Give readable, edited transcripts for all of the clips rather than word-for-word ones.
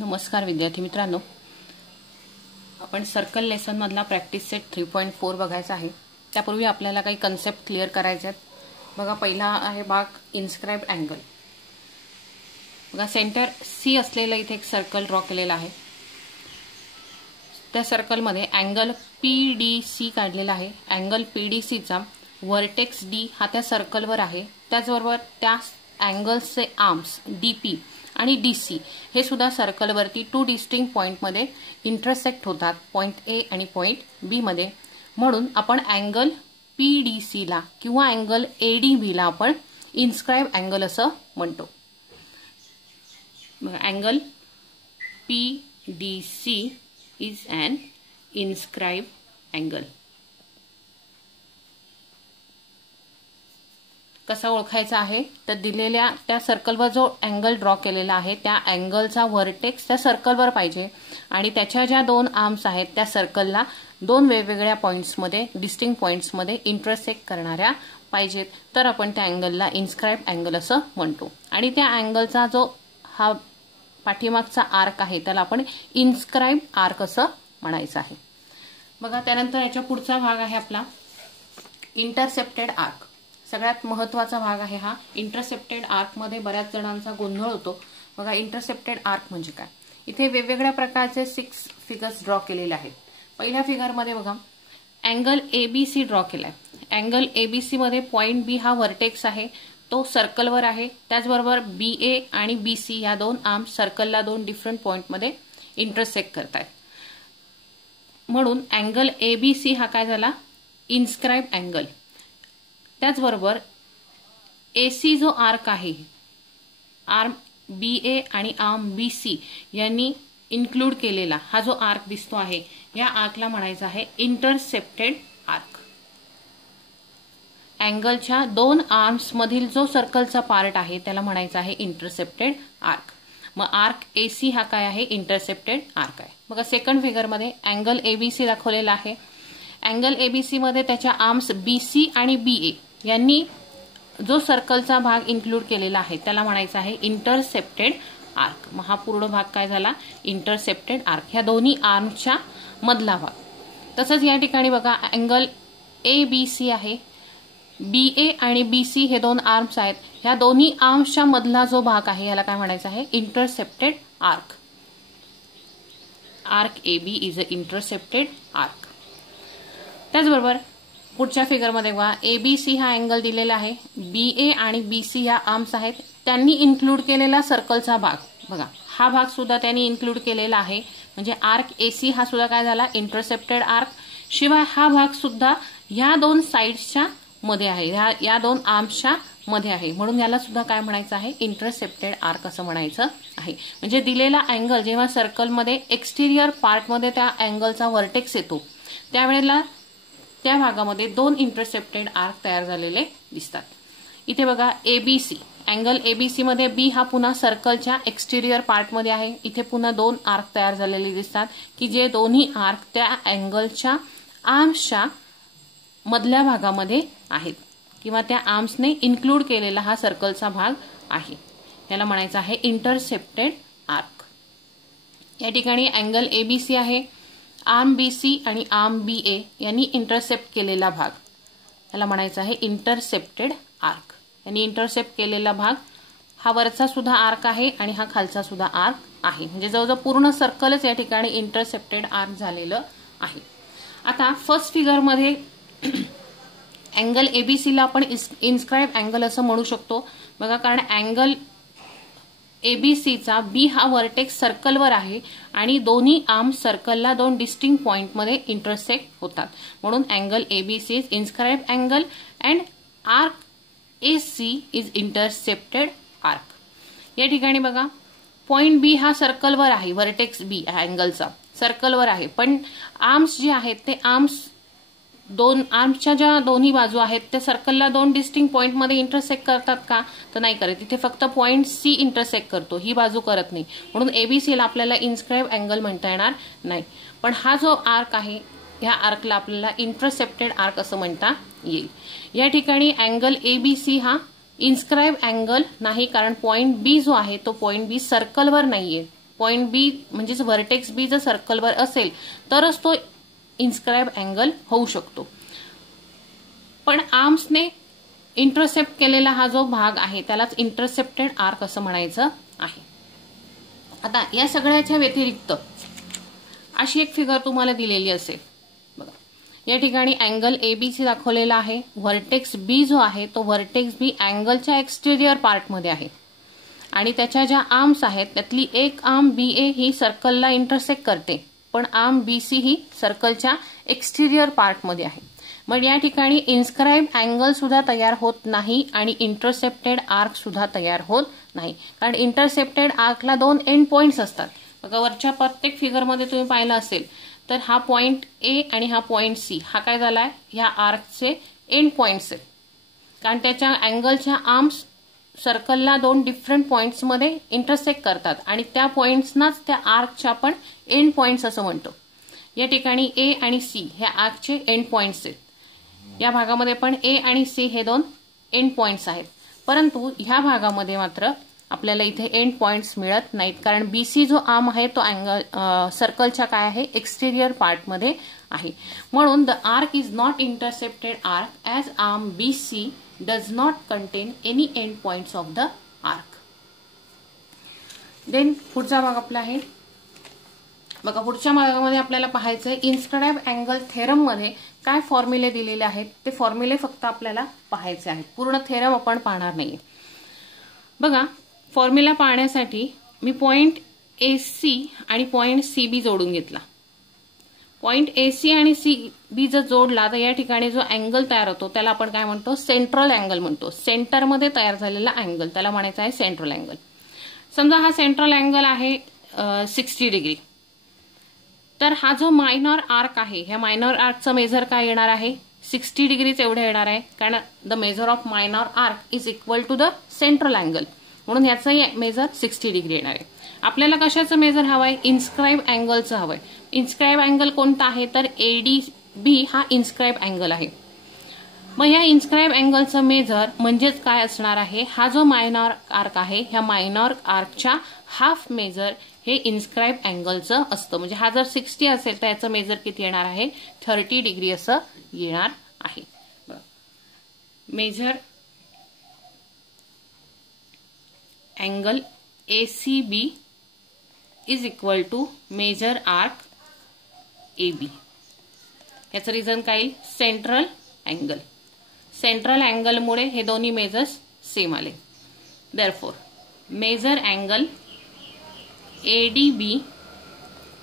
नमस्कार विद्यार्थी मित्रांनो, आपण सर्कल लेसन मधला प्रॅक्टिस सेट 3.4 बघायचा आहे। त्यापूर्वी आपल्याला काही कन्सेप्ट क्लिअर करायचे आहेत। बघा, पहिला आहे भाग इन्स्क्राइब अँगल। बघा, सेंटर सी असलेला इथे एक सर्कल ड्रॉ केलेला आहे। त्या सर्कल मध्ये अँगल PDC काढलेला आहे। अँगल PDC चा वर्टेक्स D हा त्या सर्कलवर आहे। त्याचबरोबर त्या अँगल्सचे आर्म्स DP आणि DC हे सुद्धा सर्कल वरती 2 डिस्टिंक्ट पॉइंट मध्ये इंटरसेक्ट होतात, पॉइंट A आणि पॉइंट B मध्ये। म्हणून आपण अँगल PDC ला किंवा अँगल ADB ला आपण इन्स्क्राइब अँगल असं म्हणतो। Angle PDC is an inscribed angle। कसा ओळखायचा आहे तर दिलेल्या त्या सर्कलवर जो अँगल ड्रॉ केलेला आहे त्या अँगलचा व्हर्टेक्स त्या सर्कलवर पाहिजे आणि त्याच्या ज्या दोन आर्म्स आहेत त्या सर्कलला दोन वेगवेगळ्या पॉइंट्समध्ये डिस्टिंक्ट पॉइंट्समध्ये इंटरसेक्ट करणाऱ्या पाहिजेत, तर आपण त्या अँगलला इन्स्क्राइब अँगल असं म्हणतो। आणि त्या अँगलचा जो हा पाठीमागचा आर्क आहे त्याला आपण इन्स्क्राइब आर्क असं म्हणायचं आहे। बघा, त्यानंतर याच्या पुढचा भाग आहे आपला इंटरसेप्टेड आर्क। सगळ्यात महत्त्वाचा भाग आहे हा। इंटरसेप्टेड आर्क मध्ये बऱ्याच जणांचा गोंधळ होतो। बघा, इंटरसेप्टेड आर्क म्हणजे काय? इथे वेगवेगळ्या प्रकारचे 6 फिगर्स ड्रॉ केलेले आहेत। पहिल्या फिगर मध्ये बघा, अँगल ABC ड्रॉ केलाय। अँगल ABC मध्ये पॉइंट B हा व्हर्टेक्स आहे, तो सर्कलवर आहे। त्याचबरोबर BA आणि BC या दोन आर्म्स सर्कलला दोन डिफरंट पॉइंट मध्ये इंटरसेक्ट करतायत। म्हणून अँगल ABC हा काय झाला? इन्स्क्राइब अँगल। त्याचबरोबर AC जो आर्क आहे, आर्म BA आणि आर्म BC यांनी इन्क्लूड केलेला हा जो आर्क दिसतो आहे, या आर्कला म्हणायचं आहे इंटरसेप्टेड आर्क। अँगलच्या दोन आर्म्स मधील जो सर्कलचा पार्ट आहे त्याला म्हणायचं आहे इंटरसेप्टेड आर्क। मग आर्क AC हा काय आहे? इंटरसेप्टेड आर्क आहे। बघा, सेकंड फिगर मध्ये अँगल ABC दाखवलेला आहे। अँगल ABC मध्ये त्याच्या आर्म्स BC आणि BA यांनी जो सर्कलचा भाग इन्क्लूड केलेला आहे त्याला म्हणायचं आहे इंटरसेप्टेड आर्क। मग हा पूर्ण भाग काय झाला? इंटरसेप्टेड आर्क, ह्या दोन्ही आर्मच्या मधला भाग। तसंच या ठिकाणी बघा, अँगल ABC आहे, BA आणि BC हे दोन आर्म्स आहेत, ह्या दोन्ही आर्म्सच्या मधला जो भाग आहे याला काय म्हणायचं आहे? Intercepted arc. Arc AB is a intercepted arc. त्याचबरोबर पुढच्या फिगर मध्ये बघा, ABC हा अँगल दिलेला आहे, BA आणि BC या आर्म्स आहेत, त्यांनी इन्क्लूड केलेला सर्कलचा भाग बघा, हा भाग सुद्धा त्यांनी इन्क्लूड केलेला आहे। म्हणजे आर्क AC हा सुद्धा काय झाला? Intercepted arc. शिवाय हा भाग सुद्धा ह्या दोन साइड्सच्या मध्ये आहे, या दोन आर्म्सच्या मध्ये आहे, म्हणून याला सुद्धा काय म्हणायचं आहे? इंटरसेप्टेड आर्क असं म्हणायचं आहे। म्हणजे दिलेला अँगल जेव्हा सर्कलमध्ये एक्सटिरियर पार्टमध्ये त्या अँगलचा व्हर्टेक्स येतो त्यावेळेला त्या भागामध्ये दोन इंटरसेप्टेड आर्क तयार झालेले दिसतात। इथे बघा, ABC अँगल ABC मध्ये B हा पुन्हा सर्कलच्या एक्सटिरियर पार्टमध्ये आहे, इथे पुन्हा दोन आर्क तयार झालेले दिसतात की जे दोन्ही आर्क त्या अँगलच्या आर्म्सच्या मधल्या भागामध्ये आहेत किंवा त्या आर्म्सने इन्क्लूड केलेला हा सर्कलचा भाग आहे, याला म्हणायचं आहे इंटरसेप्टेड आर्क। या ठिकाणी अँगल ABC आहे, आर्म BC आणि आर्म BA यांनी इंटरसेप्ट केलेला भाग, याला म्हणायचं आहे इंटरसेप्टेड आर्क। यांनी इंटरसेप्ट केलेला भाग हा वरचा सुद्धा आर्क आहे आणि हा खालचा सुद्धा आर्क आहे। म्हणजे जवळजवळ पूर्ण सर्कलच या ठिकाणी इंटरसेप्टेड आर्क झालेलं आहे। आता फर्स्ट फिगर मध्ये अँगल ABC ला आपण इन्स्क्राइब अँगल असं म्हणू शकतो। बघा, कारण अँगल ABC चा B हा व्हर्टेक्स सर्कलवर आहे आणि दोन्ही आर्म सर्कलला दोन डिस्टिंक्ट पॉइंट मध्ये इंटरसेक्ट होतात, म्हणून angle ABC is inscribe angle and arc AC is intercepted arc. या ठिकाणी बघा, पॉइंट B हा सर्कलवर आहे, व्हर्टेक्स B अँगलचा सर्कलवर आहे, पण आर्म्स जे आहेत ते आर्म्सच्या ज्या दोन्ही बाजू आहेत त्या सर्कलला दोन डिस्टिंक्ट पॉइंट मध्ये इंटरसेक्ट करतात का? तर नाही करत, इथे फक्त पॉइंट C इंटरसेक्ट करतो, ही बाजू करत नाही, म्हणून ABC ला आपल्याला इन्स्क्राइब अँगल म्हणता येणार नाही। पण हा जो आर्क आहे ह्या आर्कला आपल्याला इंटरसेप्टेड आर्क असं म्हणता येईल। या ठिकाणी अँगल ABC हा इन्स्क्राइब अँगल नाही, कारण पॉइंट B जो आहे तो पॉइंट B सर्कलवर नाहीये, पॉइंट बी म्हणजेच व्हर्टेक्स बी जर सर्कलवर असेल तरच तो इन्स्क्राइब अँगल होऊ शकतो. पण आर्म्सने इंटरसेप्ट केलेला हा जो भाग आहे त्यालाच इंटरसेप्टेड आर्क असं म्हणायचं आहे. आता या सगळ्याच्या व्यतिरिक्त अशी एक फिगर तुम्हाला दिलेली असेल बघा. या ठिकाणी अँगल एबीसी दाखवलेला आहे. व्हर्टेक्स बी जो आहे तो व्हर्टेक्स बी अँगलच्या एक्सटेरियर पार्टमध्ये आहे आणि त्याच्या ज्या आर्म्स आहेत त्यातली एक आर्म बीए ही सर्कलला इंटरसेक्ट करते, पण आर्म बीसी ही सर्कलच्या एक्सटेरियर पार्टमध्ये आहे. मग या ठिकाणी इन्स्क्राइब अँगल सुद्धा तयार होत नाही आणि इंटरसेप्टेड आर्क सुद्धा तयार होत नाही, कारण इंटरसेप्टेड आर्कला 2 एंड पॉइंट्स असतात. बघा वरच्या प्रत्येक फिगरमध्ये तुम्ही पाहिलं असेल तर हा पॉइंट ए आणि हा पॉइंट सी हा काय झालाय, ह्या आर्कचे एंड पॉइंट्स आहेत, कारण त्याच्या अँगलच्या आर्म्स सर्कलला 2 डिफरंट पॉइंट्समध्ये इंटरसेक्ट करतात आणि त्या पॉइंट्सनाच त्या आर्कच्या आपण एंड पॉइंट्स असं म्हणतो. या ठिकाणी ए आणि सी ह्या आर्कचे एंड पॉइंट्स आहेत. या भागामध्ये पण ए आणि सी हे 2 एंड पॉइंट्स आहेत, परंतु ह्या भागामध्ये मात्र आपल्याला इथे एंड पॉइंट्स मिळत नाहीत, कारण बीसी जो आर्म आहे तो अँगल सर्कलच्या काय आहे एक्सटेरियर पार्टमध्ये आहे. म्हणून the arc is not intercepted arc as arm BC does not contain any end points of the arc. Then पुढचा भाग आपला आहे बघा. पुढच्या भागामध्ये आपल्याला पाहायचंय इन्स्क्राइब अँगल थेरम मध्ये काय फॉर्म्युले दिलेले आहेत ते फॉर्म्युले फक्त आपल्याला पाहायचे आहेत, पूर्ण थेरम आपण पाहणार नाहीये. बघा फॉर्म्युला पाहण्यासाठी मी पॉइंट ए सी आणि पॉइंट सी बी जोडून घेतला. पॉइंट ए सी आणि सी बी जर जोडला तर या ठिकाणी जो अँगल तयार होतो त्याला आपण काय म्हणतो, सेंट्रल अँगल म्हणतो. सेंटरमध्ये तयार झालेला अँगल त्याला म्हणायचा आहे सेंट्रल अँगल. समजा हा सेंट्रल अँगल आहे 60 डिग्री, तर हा जो मायनॉर आर्क आहे ह्या मायनॉर आर्कचं मेजर काय येणार आहे, 60 डिग्रीच एवढं येणार आहे, कारण the measure of minor arc is equal to the central angle, म्हणून ह्याचं मेजर 60 डिग्री येणार आहे. आपल्याला कशाचं मेजर हवंय, इन्स्क्राइब अँगलचं हवंय. इन्स्क्राइब अँगल कोणता आहे तर एडीबी हा इन्स्क्राइब अँगल आहे. मग या इन्स्क्राइब अँगलचं मेजर म्हणजेच काय असणार आहे, हा जो मायनॉर आर्क आहे ह्या मायनॉर आर्कच्या हाफ मेजर हे इन्स्क्राइब अँगलचं असतं. म्हणजे हा जर 60 असेल तर याचं मेजर किती येणार आहे, 30 डिग्री असं येणार आहे. Measure angle ACB is equal to measure arc AB. याचं रिझन काय येईल, सेंट्रल अँगल. सेंट्रल अँगलमुळे हे दोन्ही मेजर्स सेम आले. देअरफॉर मेजर अँगल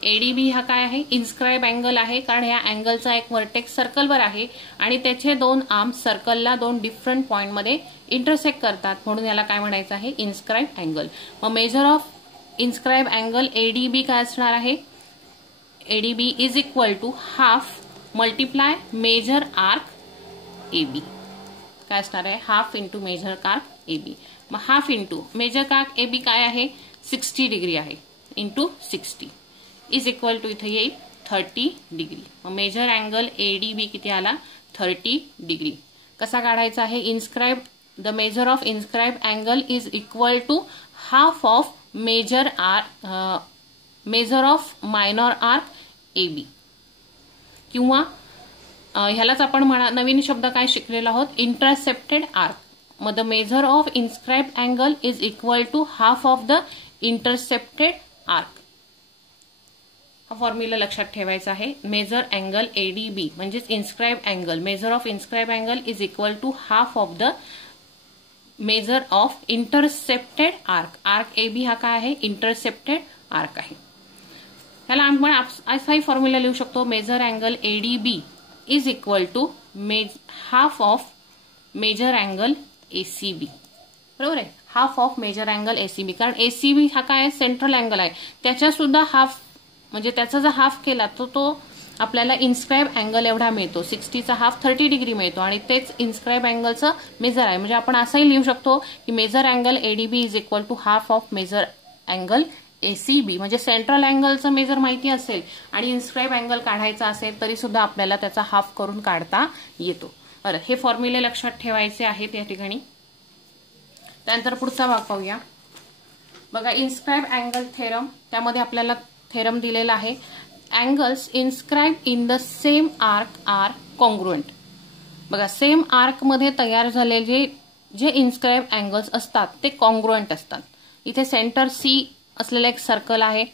ADB हा काय आहे, इन्स्क्राइब अँगल आहे, कारण या अँगलचा एक व्हर्टेक्स सर्कलवर आहे आणि त्याचे 2 आर्म्स सर्कलला 2 डिफरंट पॉइंटमध्ये इंटरसेक्ट करतात, म्हणून याला काय म्हणायचं आहे, इन्स्क्राइब अँगल. मग measure of inscribe angle ADB काय असणार आहे, ADB is equal to half multiply measure arc AB. काय असणार आहे, half into measure arc AB. मग half into measure arc AB काय आहे, 60 डिग्री आहे, इंटू 60 इज इक्वल टू इथे येईल 30 डिग्री. मग मेजर अँगल ADB किती आला, 30 डिग्री. कसा काढायचा आहे, inscribe the measure of inscribe angle is equal to half of measure of minor arc AB. किंवा ह्यालाच आपण नवीन शब्द काय शिकलेलो आहोत, इंटरसेप्टेड आर्क. मग the measure of inscribe angle is equal to half of the intercepted arc. हा फॉर्म्युला लक्षात ठेवायचा आहे. मेजर अँगल ADB म्हणजेच inscribe angle, measure of inscribe angle is equal to half of the measure of intercepted arc. Arc AB हा काय आहे, intercepted arc आहे. ह्याला आपण असाही फॉर्म्युला लिहू शकतो, measure angle ADB is equal to half of measure angle ACB. बरोबर आहे, half of measure angle ACB, कारण ACB हा काय सेंट्रल अँगल आहे, त्याच्या सुद्धा हाफ म्हणजे त्याचा जर हाफ केला तर तो आपल्याला इन्स्क्राइब अँगल एवढा मिळतो, 60चा हाफ 30 डिग्री मिळतो आणि तेच इन्स्क्राइब अँगलचं मेजर आहे. म्हणजे आपण असंही लिहू शकतो की measure angle ADB is equal to half of measure angle ACB. म्हणजे सेंट्रल अँगलचं मेजर माहिती असेल आणि इन्स्क्राइब अँगल काढायचा असेल तरी सुद्धा आपल्याला त्याचा हाफ करून काढता येतो. बरं, हे फॉर्म्युले लक्षात ठेवायचे आहेत या ठिकाणी. त्यानंतर पुढचा भाग पाहूया. बघा इन्स्क्राइब अँगल थेरम, त्यामध्ये आपल्याला थेरम दिलेला आहे, angles inscribe in the same arc are congruent. बघा सेम आर्क मध्ये तयार झालेले जे इन्स्क्राइब अँगल्स असतात ते कॉन्ग्रुएंट असतात. इथे सेंटर सी असलेला एक सर्कल आहे,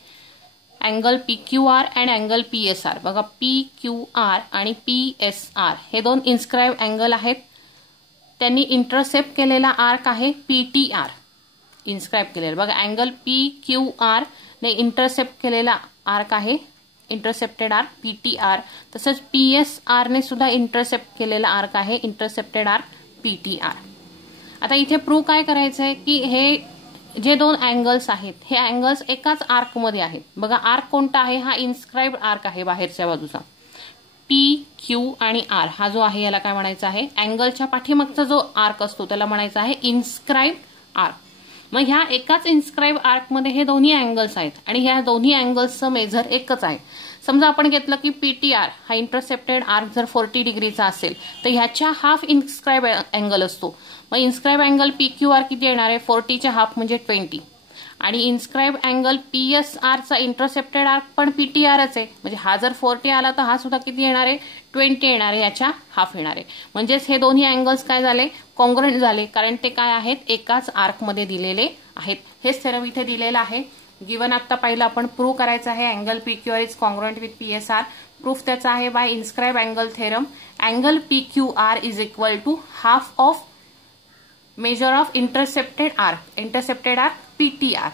angle PQR and angle PSR. बघा PQR आणि PSR हे दोन इन्स्क्राइब अँगल आहेत. त्यांनी इंटरसेप्ट केलेला आर्क आहे PTR, इन्स्क्राइब केलेला. बघा अँगल PQR ने इंटरसेप्ट केलेला आर्क आहे इंटरसेप्टेड आर्क PTR. तसंच PSR ने सुद्धा इंटरसेप्ट केलेला आर्क आहे इंटरसेप्टेड आर्क PTR. आता इथे प्रूव्ह काय करायचं आहे की हे जे दोन अँगल्स आहेत हे अँगल्स एकाच आर्क मध्ये आहेत. बघा आर्क कोणता आहे, हा इन्स्क्राइब आर्क आहे बाहेरच्या बाजूचा. PQ आणि R हा जो आहे याला काय म्हणायचं आहे, अँगलच्या पाठीमागचा जो आर्क असतो त्याला म्हणायचं आहे इन्स्क्राइब आर्क. मग ह्या एकाच इन्स्क्राइब आर्क मध्ये हे दोन्ही अँगल्स आहेत आणि ह्या दोन्ही अँगल्सचं मेजर एकच आहे. समजा आपण घेतलं की PTR हा इंटरसेप्टेड आर्क जर 40 डिग्रीचा असेल तर ह्याच्या हाफ इन्स्क्राइब अँगल असतो. मग इन्स्क्राइब अँगल PQR किती येणार आहे, 40च्या हाफ म्हणजे 20. आणि इन्स्क्राइब अँगल PSR चा इंटरसेप्टेड आर्क पण PTRच आहे, म्हणजे हा जर 40 आला तर हा सुद्धा किती येणार आहे, 20 येणार आहे, याच्या हाफ येणार आहे. म्हणजेच हे दोन्ही अँगल्स काय झाले, कॉन्ग्रुएंट झाले, कारण ते काय आहेत, एकाच आर्क मध्ये दिलेले आहेत. हेच थेरम इथे दिलेलं आहे. गिवन आता पहिला आपण प्रूव्ह करायचं आहे angle PQR is congruent with PSR. Proof त्याचा आहे by inscribe angle theorem. Angle PQR is equal to half of measure of intercepted arc PTR.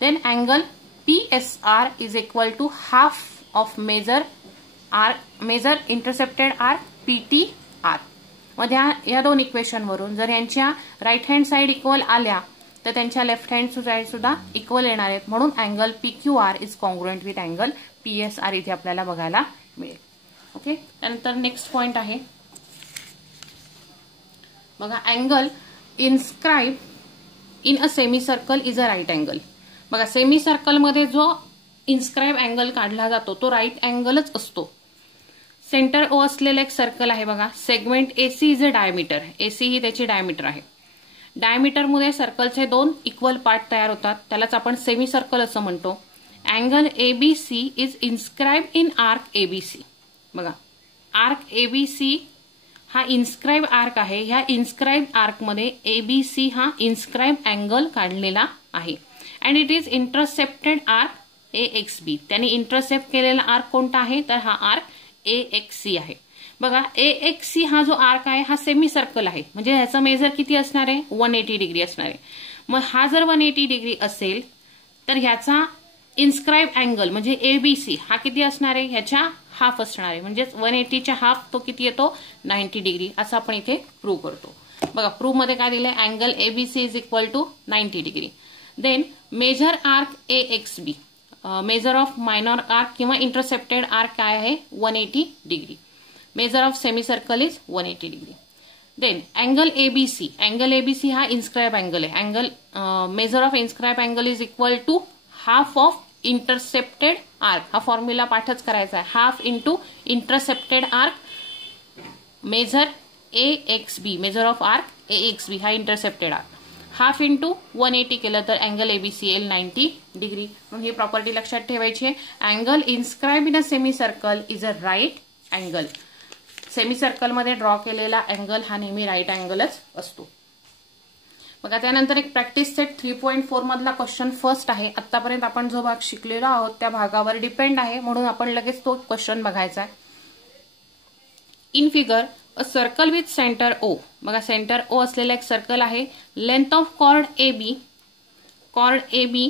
Then angle PSR is equal to half of measure intercepted arc PTR. मग या दोन equation वरून जर यांच्या right hand side equal आल्या तर त्यांच्या left hand side सुद्धा इक्वल येणार आहेत. म्हणून angle PQR is congruent with angle PSR इथे आपल्याला बघायला मिळेल. ओके, त्यानंतर नेक्स्ट पॉइंट आहे बघा angle inscribe in a semi circle is a right angle. बघा सेमी सर्कल मध्ये जो इन्स्क्राइब अँगल काढला जातो तो राईट अँगलच असतो. सेंटर O असलेलं एक सर्कल आहे बघा, segment AC is a diameter, AC ही त्याची डायमीटर आहे. डायमीटर मध्ये सर्कलचे दोन इक्वल पार्ट तयार होतात, त्यालाच आपण सेमी सर्कल असं म्हणतो. Angle ABC is inscribe in arc ABC. बघा आर्क ABC हा इन्स्क्राइब आर्क आहे. ह्या इन्स्क्राइब आर्क मध्ये ABC हा इन्स्क्राइब अँगल काढलेला आहे and it is intercepted arc AXB. त्याने इंटरसेप्ट केलेला आर्क कोणता आहे तर हा आर्क AXC आहे. बघा AXC हा जो आर्क आहे हा सेमी सर्कल आहे, म्हणजे ह्याचा मेजर किती असणार आहे, 180 डिग्री असणार आहे. मग हा जर 180 डिग्री असेल तर ह्याचा इन्स्क्राइब अँगल म्हणजे ABC हा किती असणार आहे, ह्याच्या हाफ असणार आहे. म्हणजे 180च्या हाफ तो किती येतो, 90 डिग्री. असं आपण इथे प्रूव्ह करतो. बघा प्रूव्ह मध्ये काय दिलंय, angle ABC is equal to 90 degree. Then measure arc AXB, measure of minor arc किंवा इंटरसेप्टेड आर्क काय आहे, 180 degree. Measure of semi circle is 180 degree. Then angle ABC, angle ABC हा इन्स्क्राइब अँगल आहे. Angle measure of inscribe angle is equal to half of intercepted arc. हा formula पाठच करायचा आहे, half into intercepted arc measure AXB, measure of arc AXB हा intercepted arc, half into 180 केलं तर angle ABC येईल 90 degree. म्हणून ही प्रॉपर्टी लक्षात ठेवायची आहे. Angle inscribe in a semi circle is a right angle. Semi circle मध्ये ड्रॉ केलेला अँगल हा नेहमी राईट अँगलच असतो. बघा त्यानंतर एक प्रॅक्टिस सेट 3.4 मधला क्वेश्चन फर्स्ट आहे. आतापर्यंत आपण जो भाग शिकलेलो आहोत त्या भागावर डिपेंड आहे, म्हणून आपण लगेच तो क्वेश्चन बघायचा आहे. In figure a circle with center O. बघा सेंटर O असलेला एक सर्कल आहे. लेंथ ऑफ कॉर्ड AB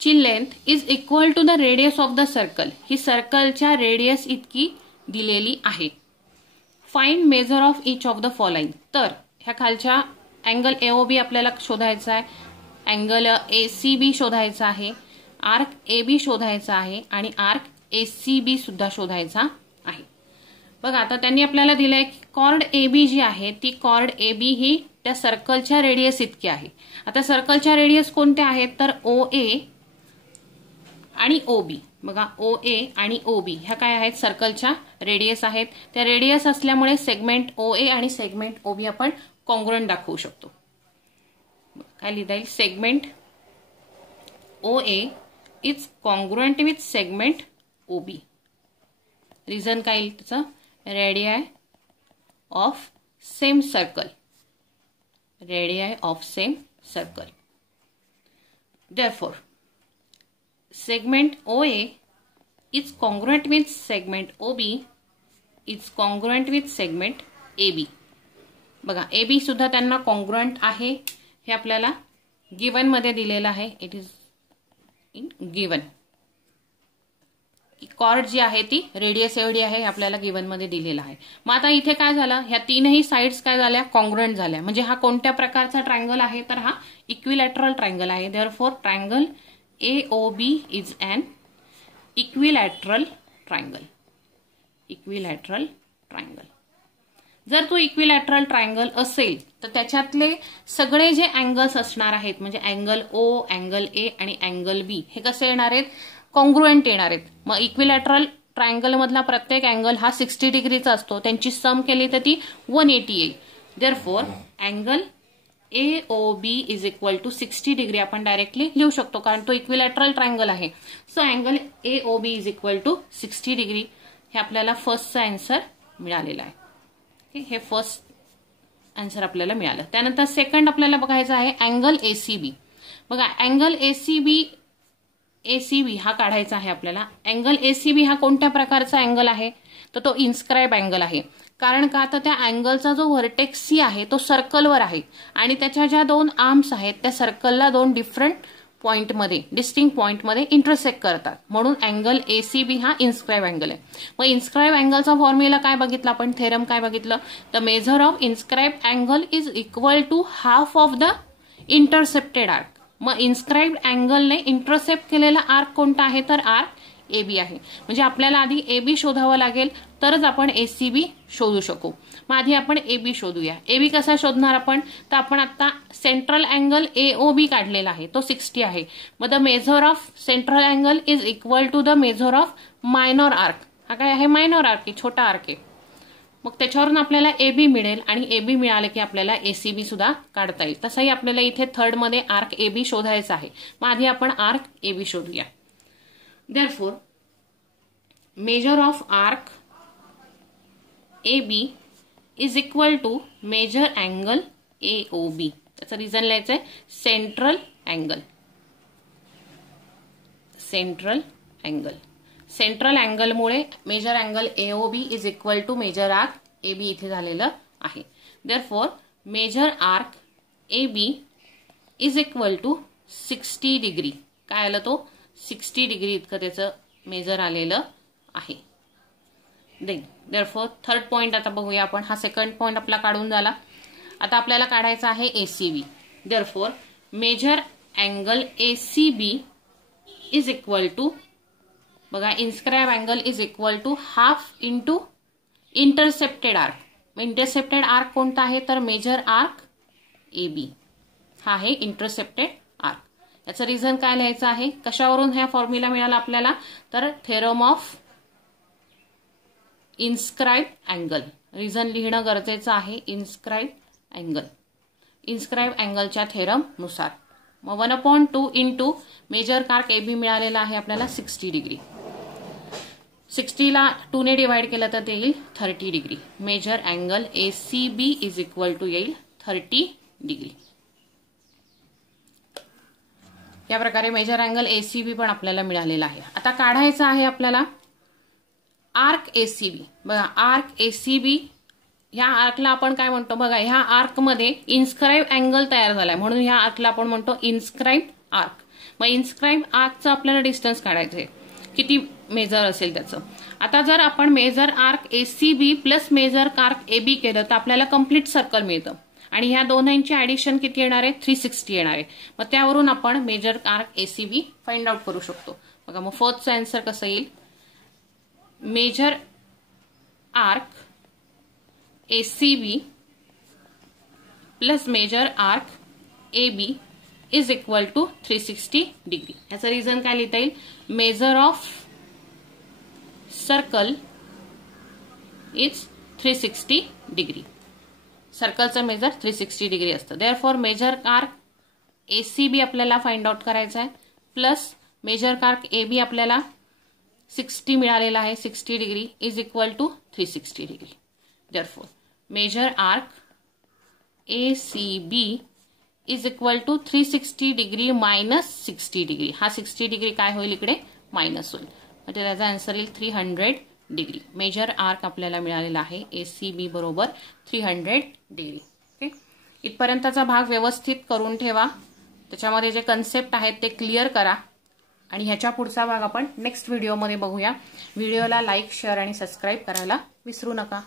ची length is equal to the radius of the circle. ही सर्कलच्या रेडियस इतकी दिलेली आहे. Find measure of each of the following. तर ह्या खालच्या अँगल AOB आपल्याला शोधायचा आहे, अँगल ACB शोधायचा आहे, आर्क AB शोधायचा आहे आणि आर्क ACB सुद्धा शोधायचा आहे. बघा आता त्यांनी आपल्याला दिलंय की कॉर्ड AB जी आहे ती कॉर्ड AB ही त्या सर्कलच्या रेडियस इतकी आहे. आता सर्कलच्या रेडियस कोणत्या आहेत तर OA आणि OB. बघा OA आणि OB ह्या काय आहेत, सर्कलच्या रेडियस आहेत. त्या रेडियस असल्यामुळे सेगमेंट OA आणि सेगमेंट OB आपण कॉन्ग्रुएंट दाखवू शकतो. काय लिहिता येईल, segment OA is congruent with segment OB. Reason काय येईल त्याचं? Radii of same circle. Radii of same circle. Therefore, segment OA is congruent with segment OB is congruent with segment AB. बघा AB सुद्धा त्यांना कॉन्ग्रुएंट आहे हे आपल्याला given मध्ये दिलेलं आहे. It is in given. Chord जी आहे ती रेडियस एवढी आहे आपल्याला गिवन मध्ये दिलेलं आहे. मग आता इथे काय झालं? ह्या तीनही साइड्स काय झाल्या? कॉन्ग्रुएंट झाल्या. म्हणजे हा कोणत्या प्रकारचा ट्रायंगल आहे? तर हा इक्विलॅटरल ट्रायंगल आहे. Therefore triangle AOB is an equilateral triangle. Equilateral triangle. जर तो इक्विलॅटरल ट्रायंगल असेल तर त्याच्यातले सगळे जे अँगल्स असणार आहेत म्हणजे अँगल O, अँगल A आणि अँगल B हे कसे येणार आहेत? कॉन्ग्रुएंट येणार आहेत. मग इक्विलॅटरल ट्रायंगल मधला प्रत्येक अँगल हा 60 डिग्रीचा असतो. त्यांची सम केली तर ती 180 येईल. Therefore angle AOB is equal to 60 degree आपण डायरेक्टली लिहू शकतो कारण तो इक्विलॅटरल ट्रायंगल आहे. So angle AOB is equal to 60 degree. हे आपल्याला फर्स्टचा आन्सर मिळालेला आहे. हे फर्स्ट आन्सर आपल्याला मिळालं. त्यानंतर सेकंड आपल्याला बघायचं आहे अँगल ACB. बघा अँगल ACB हा काढायचा आहे आपल्याला. अँगल ACB हा कोणत्या प्रकारचा अँगल आहे? तर तो इन्स्क्राइब अँगल आहे. कारण का? तर त्या अँगलचा जो व्हर्टेक्स C आहे तो सर्कलवर आहे आणि त्याच्या ज्या दोन आर्म्स आहेत त्या सर्कलला दोन डिफरंट पॉइंटमध्ये डिस्टिंक्ट पॉइंटमध्ये इंटरसेक्ट करतात. म्हणून अँगल ACB हा इन्स्क्राइब अँगल आहे. मग इन्स्क्राइब अँगलचा फॉर्म्युला काय बघितला आपण? थेरम काय बघितलं? The measure of inscribe angle is equal to half of the intercepted arc. मग इन्स्क्राइब्ड अँगलने इंटरसेप्ट केलेला आर्क कोणता आहे? तर आर्क AB आहे. म्हणजे आपल्याला आधी AB शोधावं लागेल तरच आपण ACB शोधू शकू. मग आधी आपण AB शोधूया. AB कसा शोधणार आपण? तर आपण आता सेंट्रल अँगल AOB काढलेला आहे तो 60 आहे. मग the measure of central angle is equal to the measure of minor arc. हा काय आहे? मायनॉर आर्क आहे, छोटा आर्क आहे. मग त्याच्यावरून आपल्याला AB मिळेल आणि AB मिळाले की आपल्याला ACB सुद्धा काढता येईल. तसंही आपल्याला इथे थर्ड मध्ये आर्क AB शोधायचा आहे. मग आधी आपण आर्क AB शोधूया. Therefore, measure of arc AB is equal to measure angle AOB. त्याचं रिझन लिहायचं आहे central angle. Central angle. Central अँगलमुळे measure angle AOB is equal to measure arc AB इथे झालेलं आहे. Therefore, measure arc AB is equal to 60 degree. काय आलं? तो 60 डिग्री इतकं त्याचं मेजर आलेलं आहे. देअरफॉर थर्ड पॉइंट आता बघूया आपण. हा सेकंड पॉइंट आपला काढून झाला. आता आपल्याला काढायचा आहे ACB. Therefore measure angle ACB is equal to बघा inscribe angle is equal to half into intercepted arc. Intercepted arc कोणता आहे? तर मेजर आर्क AB हा आहे इंटरसेप्टेड आर्क. याचं रिझन काय लिहायचं आहे? कशावरून हा फॉर्म्युला मिळाला आपल्याला? तर theorem of inscribe angle. Reason लिहिणं गरजेचं आहे. Inscribe angle. इन्स्क्राइब अँगलच्या थेरम नुसार. मग 1/2 इंटू मेजर आर्क AB मिळालेला आहे आपल्याला 60 डिग्री. 60 ला 2 ने डिवाइड केलं तर ते येईल 30 degree. Measure angle ACB is equal to येईल 30 डिग्री. या प्रकारे मेजर अँगल ACB पण आपल्याला मिळालेला आहे. आता काढायचा आहे आपल्याला आर्क ACB. बघा आर्क ACB ह्या आर्कला आपण काय म्हणतो? बघा ह्या आर्कमध्ये इन्स्क्राइब अँगल तयार झालाय म्हणून ह्या आर्कला आपण म्हणतो इन्स्क्राइब आर्क. मग इन्स्क्राइब आर्कचं आपल्याला डिस्टन्स काढायचं आहे. किती मेजर असेल त्याचं. आता जर आपण measure arc ACB plus measure arc AB केलं तर आपल्याला कम्प्लीट सर्कल मिळतं आणि ह्या दोन्हींची ऍडिशन किती येणार आहे? 360 येणार आहे. मग त्यावरून आपण measure arc ACB find out करू शकतो. बघा मग फोर्थचा आन्सर कसं येईल? Measure arc ACB plus measure arc AB is equal to 360 degree. याचं रिझन काय लिहिता येईल? Measure of circle is 360 degree. सर्कलचं मेजर 360 डिग्री असतं. देअरफॉर मेजर आर्क ACB आपल्याला फाइंड आउट करायचं आहे plus measure arc A B आपल्याला 60 मिळालेला आहे, 60 degree is equal to 360 degree. Therefore major arc ACB is equal to 360 degree minus 60 degree. हा 60 degree काय होईल इकडे मायनस होईल, म्हणजे त्याचा आन्सर येईल 300 डिग्री. मेजर आर्क आपल्याला मिळालेला आहे ACB बरोबर 300 डिग्री. ओके, इथपर्यंतचा भाग व्यवस्थित करून ठेवा, त्याच्यामध्ये जे कन्सेप्ट आहेत ते क्लिअर करा आणि ह्याच्या पुढचा भाग आपण नेक्स्ट व्हिडिओमध्ये बघूया. व्हिडिओला लाईक, शेअर आणि सबस्क्राईब करायला विसरू नका.